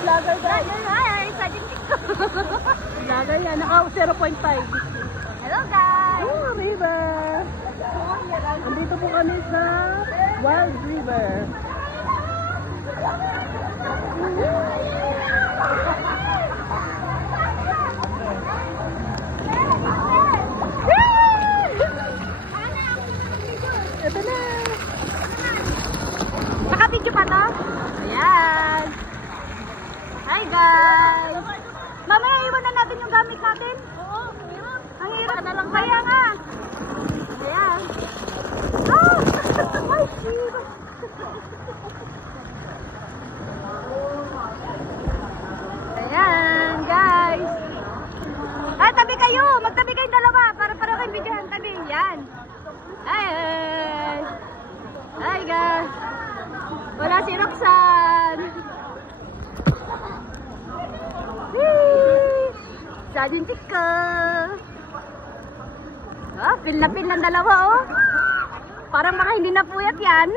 vlogger guys. Hi, Sajin Tiko. Vlogger yan, naka 0.5. Hello guys. Oh, river. Andito po kami sa Wild River. Ito na. Naka-video pa to? Ayan. Hi guys. Mamaya iwan na natin yung gamit natin. Oo, hirap. Ang hirap na lang. Kaya nga. Ayan. Oh! Ay, shit. Ayan, guys. Ah, tabi kayo. Magtabi kayong dalawa para kayong bigyan. Tabi. Yan. Hi. Hi, guys. Wala si Roxanne. Sajin Tiko. Oh, pil lang dalawa, oh. Parang baka hindi na puyat yan.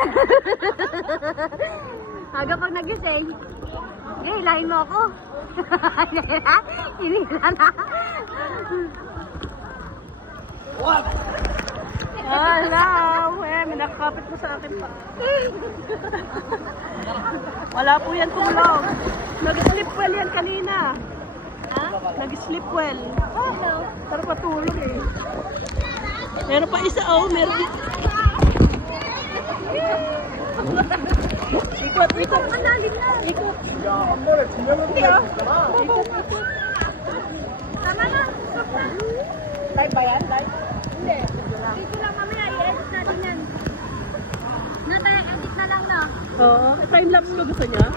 Aga pag nagising. Okay, hilahin mo ako. Hinila na. What? Hello. May nakakapit mo sa akin pa. Wala po yan tulog. Nag-sleep well yan kanina. Ha? Nag-sleep well. Hello. Pero patulog eh. Meron pa isa, oh. Meron. Ikot. Malalim na. Ikot. Hindi, oh. Ikot. Tama na. Live ba yan? Live? Hindi. Dito lang mamaya. I-edit natin yan. Nataya-edit na lang na. Oo. Time-lapse ko gusto niya.